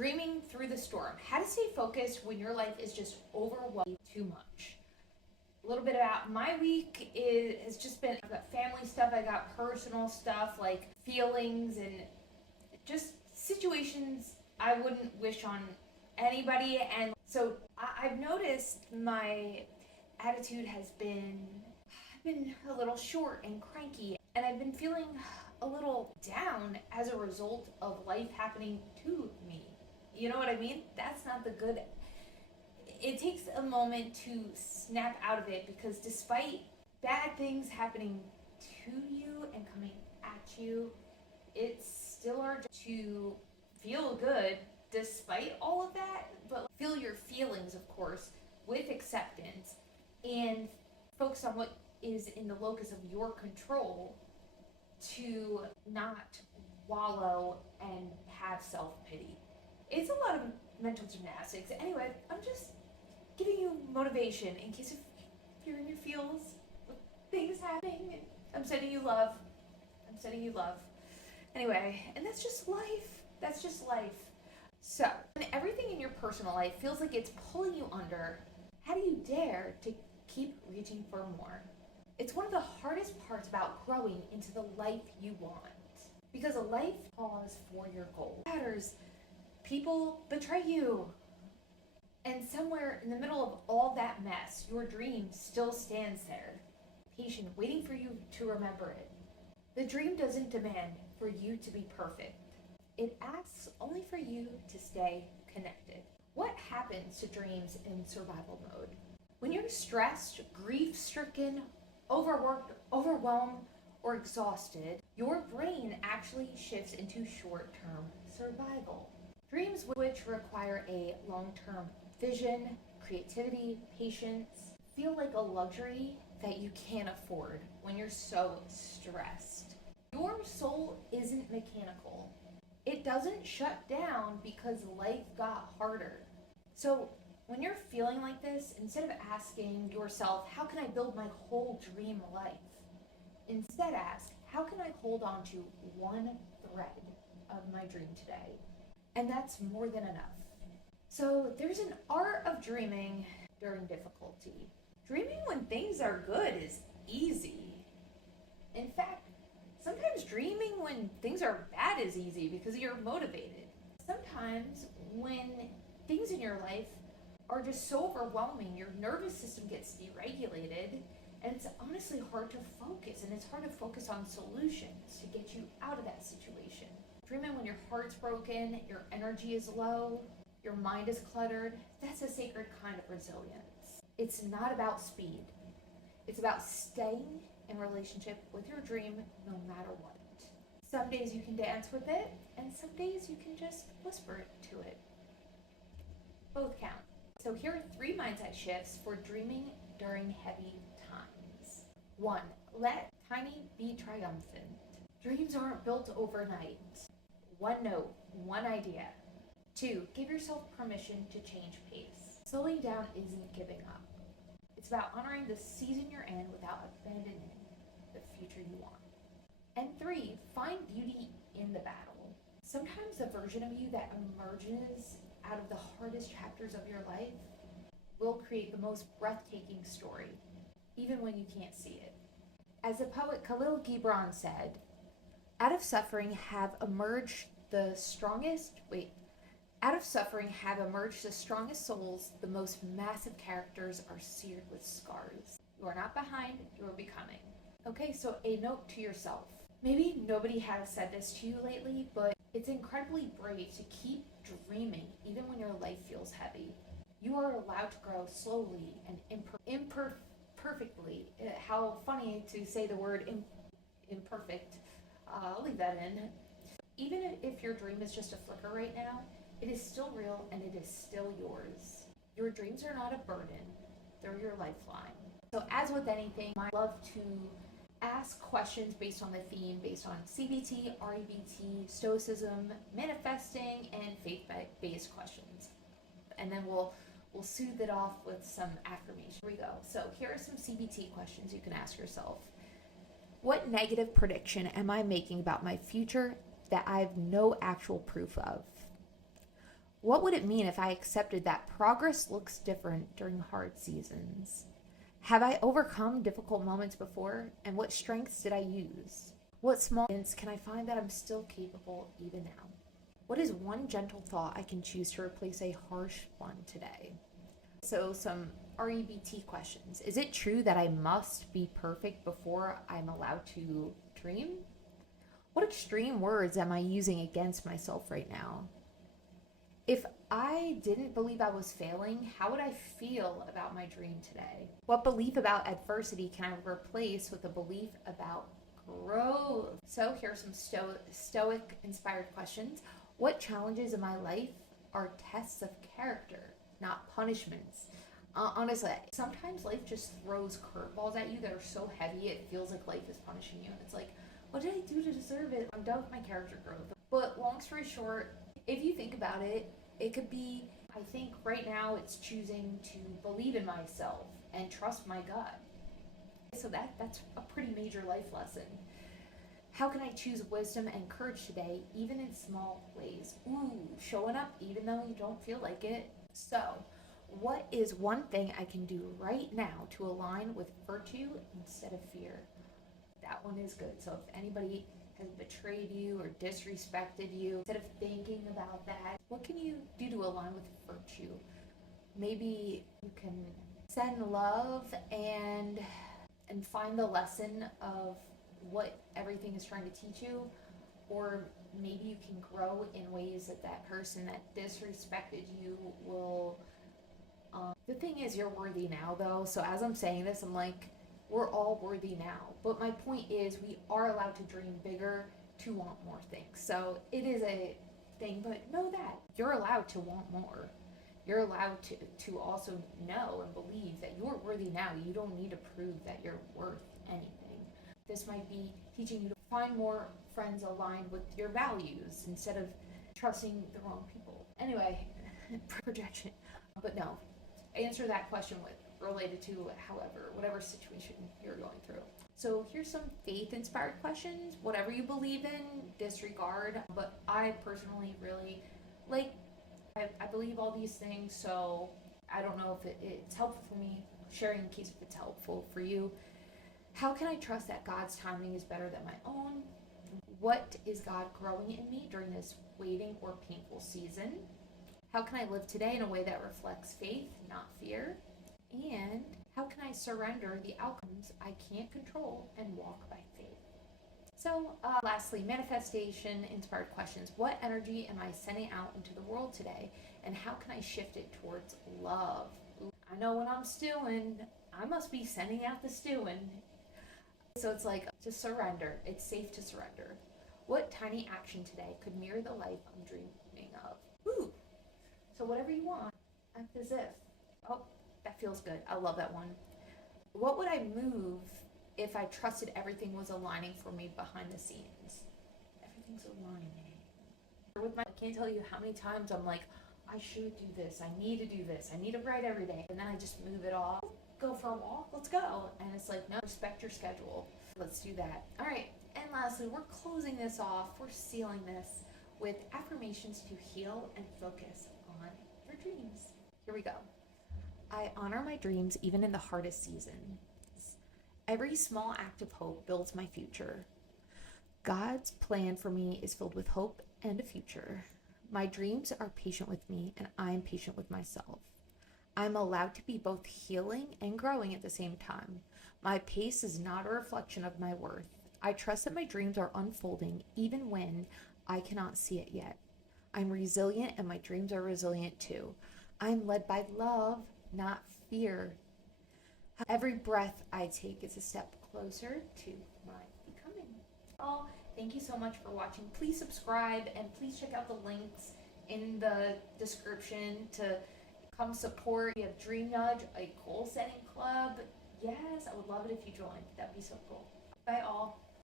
Dreaming through the storm. How to stay focused when your life is just overwhelmed too much. A little bit about my week has just been, I've got family stuff, I got personal stuff like feelings and just situations I wouldn't wish on anybody. And so I've noticed my attitude has been, I've been a little short and cranky, and I've been feeling a little down as a result of life happening to me. You know what I mean? That's not the good. It takes a moment to snap out of it, because despite bad things happening to you and coming at you, it's still our job to feel good despite all of that, but feel your feelings, of course, with acceptance, and focus on what is in the locus of your control to not wallow and have self-pity. It's a lot of mental gymnastics. Anyway, I'm just giving you motivation in case if you're in your feels with things happening. I'm sending you love. I'm sending you love. Anyway, and that's just life. That's just life. So, when everything in your personal life feels like it's pulling you under, how do you dare to keep reaching for more? It's one of the hardest parts about growing into the life you want. Because a life calls for your goal. Matters. People betray you. And somewhere in the middle of all that mess, your dream still stands there, patient, waiting for you to remember it. The dream doesn't demand for you to be perfect. It asks only for you to stay connected. What happens to dreams in survival mode? When you're stressed, grief-stricken, overworked, overwhelmed, or exhausted, your brain actually shifts into short-term survival. Dreams which require a long-term vision, creativity, patience, feel like a luxury that you can't afford when you're so stressed. Your soul isn't mechanical. It doesn't shut down because life got harder. So when you're feeling like this, instead of asking yourself, how can I build my whole dream life? Instead ask, how can I hold on to one thread of my dream today? And that's more than enough. So there's an art of dreaming during difficulty. Dreaming when things are good is easy. In fact, sometimes dreaming when things are bad is easy because you're motivated. Sometimes when things in your life are just so overwhelming, your nervous system gets deregulated, and it's honestly hard to focus, and it's hard to focus on solutions to get you out of that situation. Dreaming when your heart's broken, your energy is low, your mind is cluttered, that's a sacred kind of resilience. It's not about speed. It's about staying in relationship with your dream no matter what. Some days you can dance with it, and some days you can just whisper to it. Both count. So here are 3 mindset shifts for dreaming during heavy times. 1. Let tiny be triumphant. Dreams aren't built overnight. One note, one idea. 2. Give yourself permission to change pace. Slowing down isn't giving up. It's about honoring the season you're in without abandoning the future you want. And 3. Find beauty in the battle. Sometimes the version of you that emerges out of the hardest chapters of your life will create the most breathtaking story, even when you can't see it. As the poet Khalil Gibran said, out of suffering have emerged the strongest souls, the most massive characters are seared with scars. You are not behind, you are becoming. Okay, so a note to yourself. Maybe nobody has said this to you lately, but it's incredibly brave to keep dreaming even when your life feels heavy. You are allowed to grow slowly and imperfectly. How funny to say the word imperfect. I'll leave that in. Even if your dream is just a flicker right now, it is still real and it is still yours. Your dreams are not a burden, they're your lifeline. So as with anything, I love to ask questions based on the theme, based on CBT, REBT, Stoicism, manifesting, and faith-based questions. And then we'll soothe it off with some affirmation. Here we go. So here are some CBT questions you can ask yourself. What negative prediction am I making about my future that I have no actual proof of? What would it mean if I accepted that progress looks different during hard seasons? Have I overcome difficult moments before? And what strengths did I use? What small hints can I find that I'm still capable even now? What is one gentle thought I can choose to replace a harsh one today? So, some REBT questions. Is it true that I must be perfect before I'm allowed to dream? What extreme words am I using against myself right now? If I didn't believe I was failing, how would I feel about my dream today? What belief about adversity can I replace with a belief about growth? So here's some stoic inspired questions. What challenges in my life are tests of character, not punishments? Honestly, sometimes life just throws curveballs at you that are so heavy it feels like life is punishing you. And it's like, what did I do to deserve it? I'm done with my character growth. But long story short, if you think about it, it could be, I think right now it's choosing to believe in myself and trust my gut. So that's a pretty major life lesson. How can I choose wisdom and courage today, even in small ways? Ooh, showing up even though you don't feel like it. So, what is one thing I can do right now to align with virtue instead of fear? That one is good. So if anybody has betrayed you or disrespected you, instead of thinking about that, what can you do to align with virtue? Maybe you can send love and find the lesson of what everything is trying to teach you, or maybe you can grow in ways that that person that disrespected you will. The thing is, you're worthy now, though. So as I'm saying this, I'm like, we're all worthy now. But my point is, we are allowed to dream bigger, to want more things. So it is a thing, but know that you're allowed to want more. You're allowed to also know and believe that you're worthy now. You don't need to prove that you're worth anything. This might be teaching you to find more friends aligned with your values instead of trusting the wrong people. Anyway, projection. But no, answer that question with related to whatever situation you're going through. So here's some faith inspired questions. Whatever you believe in, disregard. But I personally really I believe all these things, so I don't know if it's helpful for me sharing in case if it's helpful for you. How can I trust that God's timing is better than my own? What is God growing in me during this waiting or painful season? How can I live today in a way that reflects faith, not fear? And how can I surrender the outcomes I can't control and walk by faith? So lastly, manifestation inspired questions. What energy am I sending out into the world today? And how can I shift it towards love? I know when I'm stewing, I must be sending out the stewing. So it's like, to surrender. It's safe to surrender. What tiny action today could mirror the life I'm dreaming of? Ooh. So whatever you want, act as if. Oh, that feels good. I love that one. What would I move if I trusted everything was aligning for me behind the scenes? Everything's aligning. I can't tell you how many times I'm like, I should do this. I need to do this. I need to write every day. And then I just move it off. Go for a walk. Let's go. And it's like, no, respect your schedule. Let's do that. All right. And lastly, we're closing this off. We're sealing this with affirmations to heal and focus on your dreams. Here we go. I honor my dreams even in the hardest seasons. Every small act of hope builds my future. God's plan for me is filled with hope and a future. My dreams are patient with me, and I am patient with myself. I'm allowed to be both healing and growing at the same time. My pace is not a reflection of my worth. I trust that my dreams are unfolding even when I cannot see it yet. I'm resilient, and my dreams are resilient too. I'm led by love, not fear. Every breath I take is a step closer to my becoming. Oh, thank you so much for watching. Please subscribe and please check out the links in the description to come support. We have Dream Nudge, a goal setting club. Yes, I would love it if you joined. That'd be so cool. Bye all.